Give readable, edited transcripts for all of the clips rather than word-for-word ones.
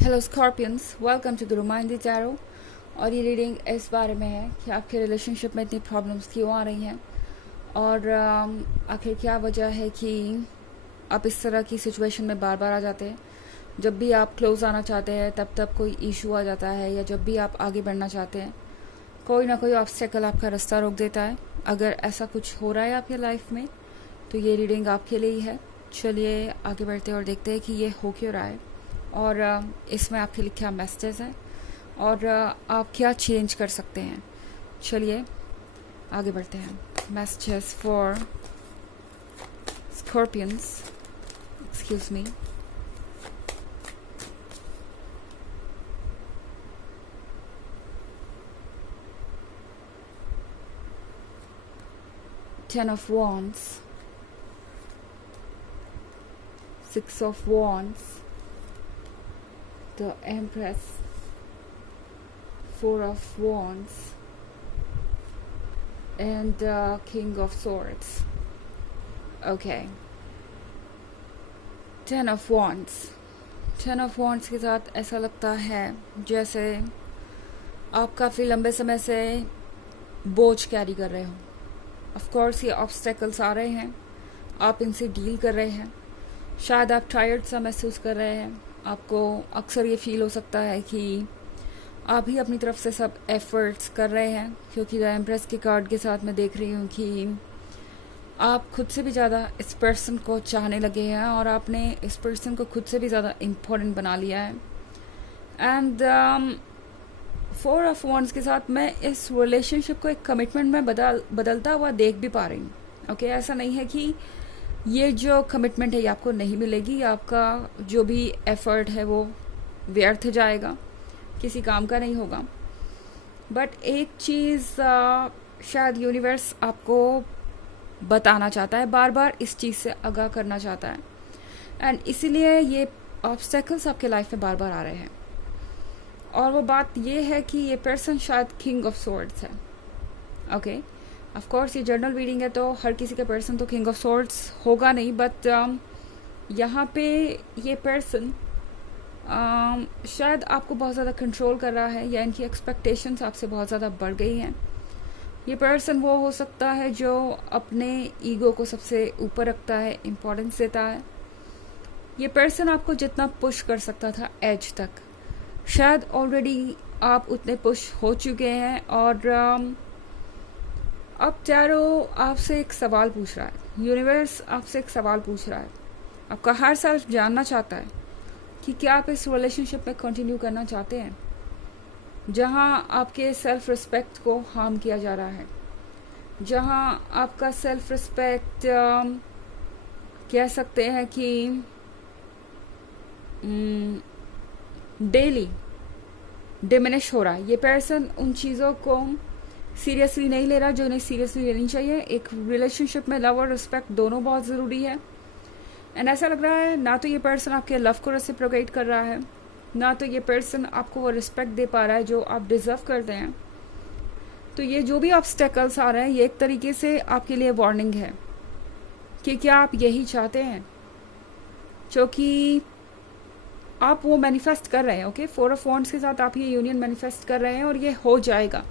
Hello scorpions, welcome to the Romandi tarot. और ये reading इस बारे में है कि आपके रिलेशनशिप में इतनी प्रॉब्लम्स क्यों आ रही हैं और आखिर क्या वजह है कि आप इस तरह की सिचुएशन में बार बार आ जाते हैं। जब भी आप क्लोज आना चाहते हैं तब तब कोई इशू आ जाता है, या जब भी आप आगे बढ़ना चाहते हैं कोई ना कोई ऑब्स्टेकल आपका रास्ता रोक देता है। अगर ऐसा कुछ हो रहा है आपकी लाइफ में तो ये रीडिंग आपके लिए ही है। चलिए आगे बढ़ते हैं और देखते हैं कि ये हो क्यों रहा है और इसमें आपके लिए क्या मैसेजेस हैं और आप क्या चेंज कर सकते हैं। चलिए आगे बढ़ते हैं। Messages for Scorpions, excuse me. Ten of Wands, Six of Wands, the Empress, Four of Wands, and the King of Swords. Okay. Ten of Wands. Ten of Wands के साथ ऐसा लगता है जैसे आप काफ़ी लंबे समय से बोझ कैरी कर रहे हो। ऑफ कोर्स ये ऑब्स्टेकल्स आ रहे हैं, आप इनसे डील कर रहे हैं। शायद आप टायर्ड सा महसूस कर रहे हैं। आपको अक्सर ये फील हो सकता है कि आप ही अपनी तरफ से सब एफर्ट्स कर रहे हैं, क्योंकि द एम्प्रेस के कार्ड के साथ मैं देख रही हूँ कि आप खुद से भी ज़्यादा इस पर्सन को चाहने लगे हैं और आपने इस पर्सन को खुद से भी ज़्यादा इम्पोर्टेंट बना लिया है। एंड फोर ऑफ वॉन्ड्स के साथ मैं इस रिलेशनशिप को एक कमिटमेंट में बदलता हुआ देख भी पा रही हूँ। ओके, ऐसा नहीं है कि ये जो कमिटमेंट है ये आपको नहीं मिलेगी। आपका जो भी एफर्ट है वो व्यर्थ जाएगा, किसी काम का नहीं होगा। बट एक चीज़ शायद यूनिवर्स आपको बताना चाहता है, बार बार इस चीज़ से आगाह करना चाहता है, एंड इसीलिए ये ऑब्स्टेकल्स आपके लाइफ में बार बार आ रहे हैं। और वो बात ये है कि ये पर्सन शायद किंग ऑफ सोर्ड्स है। ओके, ऑफ कोर्स ये जर्नल रीडिंग है तो हर किसी का पर्सन तो किंग ऑफ सोर्ड्स होगा नहीं, बट यहाँ पे ये पर्सन शायद आपको बहुत ज़्यादा कंट्रोल कर रहा है, या इनकी एक्सपेक्टेशंस आपसे बहुत ज़्यादा बढ़ गई हैं। ये पर्सन वो हो सकता है जो अपने ईगो को सबसे ऊपर रखता है, इम्पोर्टेंस देता है। ये पर्सन आपको जितना पुश कर सकता था एज तक, शायद ऑलरेडी आप उतने पुश हो चुके हैं। और अब टैरो आपसे एक सवाल पूछ रहा है, यूनिवर्स आपसे एक सवाल पूछ रहा है, आपका हर सेल्फ जानना चाहता है कि क्या आप इस रिलेशनशिप में कंटिन्यू करना चाहते हैं जहां आपके सेल्फ रिस्पेक्ट को हार्म किया जा रहा है, जहां आपका सेल्फ रिस्पेक्ट कह सकते हैं कि डेली डिमिनिश हो रहा है। ये पर्सन उन चीज़ों को सीरियसली नहीं ले रहा जो उन्हें सीरियसली लेनी चाहिए। एक रिलेशनशिप में लव और रिस्पेक्ट दोनों बहुत ज़रूरी है। एंड ऐसा लग रहा है ना तो ये पर्सन आपके लव को रेसिप्रोकेट कर रहा है, ना तो ये पर्सन आपको वो रिस्पेक्ट दे पा रहा है जो आप डिजर्व करते हैं। तो ये जो भी ऑब्स्टेकल्स आ रहे हैं ये एक तरीके से आपके लिए वार्निंग है कि क्या आप यही चाहते हैं, क्योंकि आप वो मैनिफेस्ट कर रहे हैं। ओके, फोर ऑफ वॉन्ड्स के साथ आप ये यूनियन मैनिफेस्ट कर रहे हैं और ये हो जाएगा।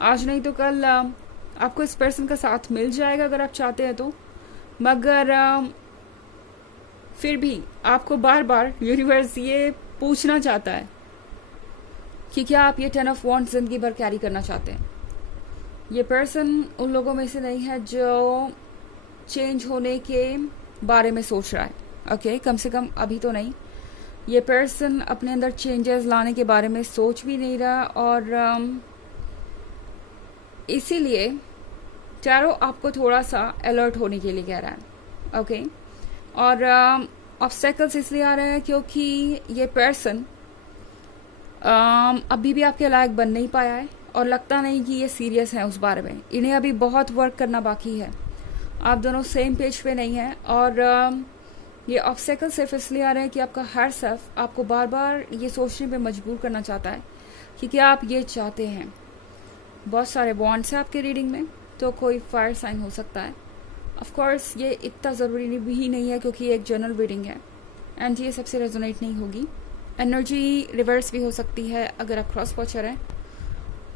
आज नहीं तो कल आपको इस पर्सन का साथ मिल जाएगा अगर आप चाहते हैं तो। मगर फिर भी आपको बार बार यूनिवर्स ये पूछना चाहता है कि क्या आप ये टेन ऑफ वॉन्ड्स जिंदगी भर कैरी करना चाहते हैं। ये पर्सन उन लोगों में से नहीं है जो चेंज होने के बारे में सोच रहा है। ओके, कम से कम अभी तो नहीं। ये पर्सन अपने अंदर चेंजेस लाने के बारे में सोच भी नहीं रहा, और इसीलिए टैरो आपको थोड़ा सा अलर्ट होने के लिए कह रहा है। ओके, और ऑब्स्टेकल्स इसलिए आ रहे हैं क्योंकि ये पर्सन अभी भी आपके लायक बन नहीं पाया है, और लगता नहीं कि ये सीरियस है उस बारे में। इन्हें अभी बहुत वर्क करना बाकी है। आप दोनों सेम पेज पे नहीं हैं, और ये ऑब्स्टेकल सिर्फ इसलिए आ रहे हैं कि आपका हर सेल्फ आपको बार बार ये सोचने पे मजबूर करना चाहता है कि क्या आप ये चाहते हैं। बहुत सारे बॉन्ड्स हैं आपके रीडिंग में, तो कोई फायर साइन हो सकता है। ऑफ कोर्स ये इतना ज़रूरी भी नहीं है क्योंकि ये एक जनरल रीडिंग है, एंड ये सबसे रेजोनेट नहीं होगी। एनर्जी रिवर्स भी हो सकती है अगर आप क्रॉस वॉचर हैं।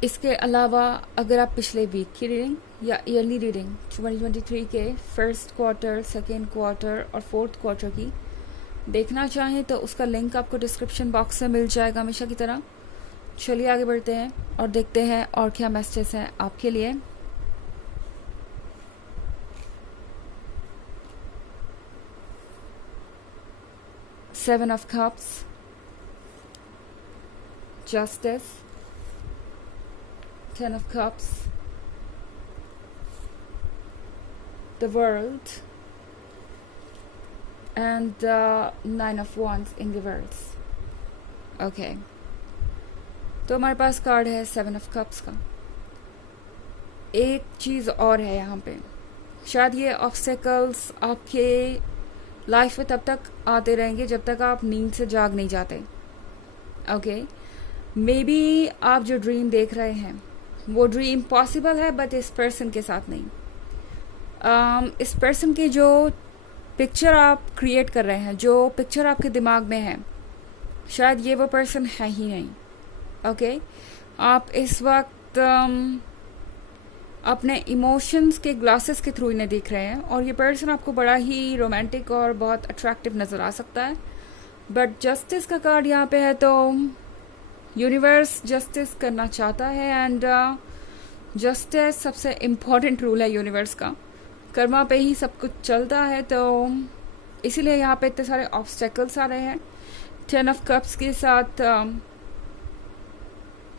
इसके अलावा अगर आप पिछले वीक की रीडिंग या ईयरली रीडिंग 2023 के फर्स्ट क्वार्टर, सेकेंड क्वार्टर और फोर्थ क्वार्टर की देखना चाहें तो उसका लिंक आपको डिस्क्रिप्शन बॉक्स में मिल जाएगा हमेशा की तरह। चलिए आगे बढ़ते हैं और देखते हैं और क्या मैसेजेस हैं आपके लिए। Seven of cups, justice, ten of cups, the world and nine of wands in reverse. Okay. तो हमारे पास कार्ड है सेवन ऑफ कप्स का। एक चीज़ और है यहाँ पे, शायद ये ऑब्स्टेकल्स आपके लाइफ में तब तक आते रहेंगे जब तक आप नींद से जाग नहीं जाते। ओके, मे बी आप जो ड्रीम देख रहे हैं वो ड्रीम पॉसिबल है, बट इस पर्सन के साथ नहीं। इस पर्सन की जो पिक्चर आप क्रिएट कर रहे हैं, जो पिक्चर आपके दिमाग में है, शायद ये वो पर्सन है ही नहीं। ओके, आप इस वक्त अपने इमोशंस के ग्लासेस के थ्रू इन्हें देख रहे हैं और ये पर्सन आपको बड़ा ही रोमांटिक और बहुत अट्रैक्टिव नज़र आ सकता है। बट जस्टिस का कार्ड यहाँ पे है, तो यूनिवर्स जस्टिस करना चाहता है एंड जस्टिस सबसे इम्पॉर्टेंट रूल है यूनिवर्स का। कर्मा पे ही सब कुछ चलता है, तो इसीलिए यहाँ पे इतने सारे ऑब्स्टेकल्स आ रहे हैं। टेन ऑफ कप्स के साथ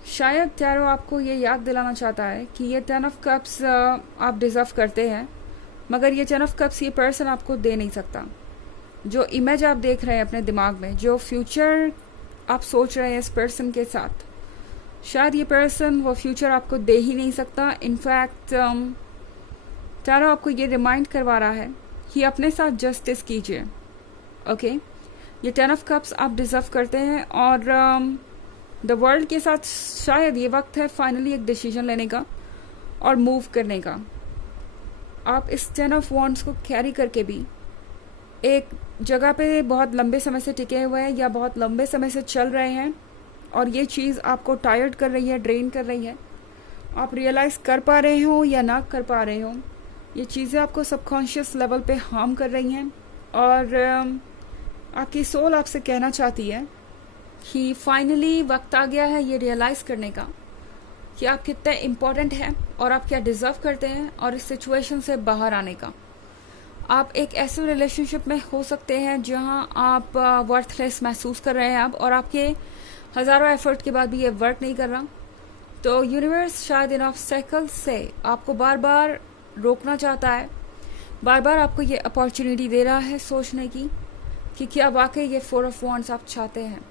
शायद टैरो आपको ये याद दिलाना चाहता है कि ये टेन ऑफ कप्स आप डिजर्व करते हैं, मगर ये टेन ऑफ कप्स ये पर्सन आपको दे नहीं सकता। जो इमेज आप देख रहे हैं अपने दिमाग में, जो फ्यूचर आप सोच रहे हैं इस पर्सन के साथ, शायद ये पर्सन वो फ्यूचर आपको दे ही नहीं सकता। इनफैक्ट टैरो आपको ये रिमाइंड करवा रहा है कि अपने साथ जस्टिस कीजिए। ओके, ये टेन ऑफ कप्स आप डिजर्व करते हैं और द वर्ल्ड के साथ शायद ये वक्त है फाइनली एक डिसीजन लेने का और मूव करने का। आप इस टेन ऑफ वॉन्ड्स को कैरी करके भी एक जगह पे बहुत लंबे समय से टिके हुए हैं या बहुत लंबे समय से चल रहे हैं और ये चीज़ आपको टायर्ड कर रही है, ड्रेन कर रही है। आप रियलाइज़ कर पा रहे हो या ना कर पा रहे हो, ये चीज़ें आपको सबकॉन्शियस लेवल पे हार्म कर रही हैं और आपकी सोल आपसे कहना चाहती है कि फाइनली वक्त आ गया है ये रियलाइज़ करने का कि आप कितने इम्पोर्टेंट हैं और आप क्या डिज़र्व करते हैं और इस सिचुएशन से बाहर आने का। आप एक ऐसे रिलेशनशिप में हो सकते हैं जहां आप वर्थलेस महसूस कर रहे हैं अब, और आपके हज़ारों एफर्ट के बाद भी ये वर्क नहीं कर रहा। तो यूनिवर्स शायद इन ऑब्स्टेकल्स से आपको बार बार रोकना चाहता है, बार बार आपको ये अपॉर्चुनिटी दे रहा है सोचने की कि क्या वाकई ये फोर ऑफ वॉन्ड्स आप चाहते हैं।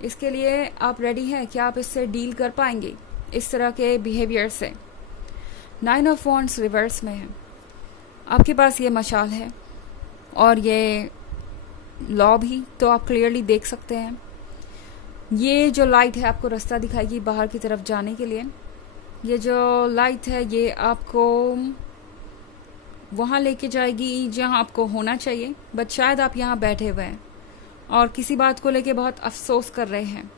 इसके लिए आप रेडी हैं, क्या आप इससे डील कर पाएंगे इस तरह के बिहेवियर से। नाइन ऑफ वॉन्ड्स रिवर्स में है, आपके पास ये मशाल है और ये लॉ भी, तो आप क्लियरली देख सकते हैं ये जो लाइट है आपको रास्ता दिखाएगी बाहर की तरफ जाने के लिए। ये जो लाइट है ये आपको वहाँ लेके जाएगी जहाँ आपको होना चाहिए, बट शायद आप यहाँ बैठे हुए हैं और किसी बात को लेके बहुत अफसोस कर रहे हैं।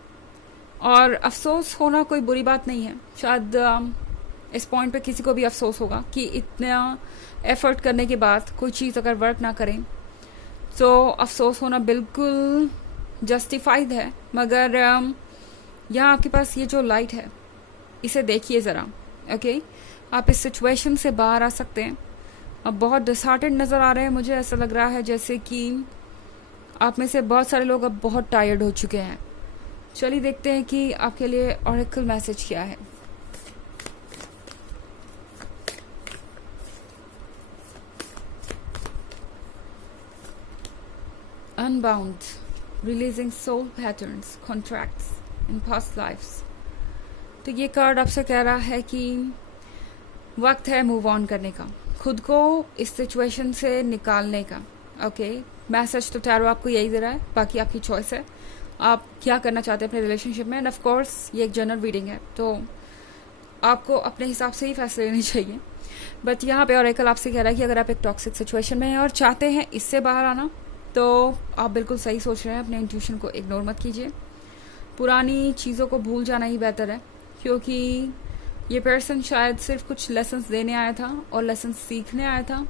और अफसोस होना कोई बुरी बात नहीं है, शायद इस पॉइंट पे किसी को भी अफसोस होगा कि इतना एफर्ट करने के बाद कोई चीज़ अगर वर्क ना करें तो अफसोस होना बिल्कुल जस्टिफाइड है। मगर यहाँ आपके पास ये जो लाइट है इसे देखिए ज़रा। ओके, आप इस सिचुएशन से बाहर आ सकते हैं। अब बहुत डिसहार्टेड नज़र आ रहे हैं, मुझे ऐसा लग रहा है जैसे कि आप में से बहुत सारे लोग अब बहुत टायर्ड हो चुके हैं। चलिए देखते हैं कि आपके लिए ऑरेकल मैसेज क्या है। Unbound, releasing soul patterns, contracts in past lives। तो ये कार्ड आपसे कह रहा है कि वक्त है मूव ऑन करने का, खुद को इस सिचुएशन से निकालने का। ओके, मैसेज तो टैरो आपको यही दे रहा है, बाकी आपकी चॉइस है आप क्या करना चाहते हैं अपने रिलेशनशिप में। एंड ऑफ कोर्स ये एक जनरल रीडिंग है तो आपको अपने हिसाब से ही फैसले लेने चाहिए। बट यहाँ पे ऑरेकल आपसे कह रहा है कि अगर आप एक टॉक्सिक सिचुएशन में हैं और चाहते हैं इससे बाहर आना, तो आप बिल्कुल सही सोच रहे हैं, अपने इंट्यूशन को इग्नोर मत कीजिए। पुरानी चीज़ों को भूल जाना ही बेहतर है, क्योंकि ये पर्सन शायद सिर्फ कुछ लेसन्स देने आया था और लेसन्स सीखने आया था,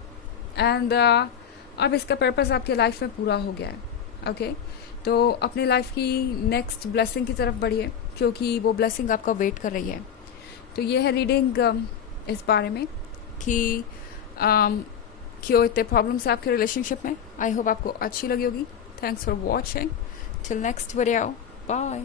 एंड अब इसका पर्पस आपके लाइफ में पूरा हो गया है. ओके, तो अपनी लाइफ की नेक्स्ट ब्लेसिंग की तरफ बढ़िए, क्योंकि वो ब्लेसिंग आपका वेट कर रही है. तो ये है रीडिंग इस बारे में कि क्यों इतने प्रॉब्लम्स है आपके रिलेशनशिप में. आई होप आपको अच्छी लगी होगी. Thanks for watching. Till next video. Bye.